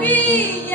Baby.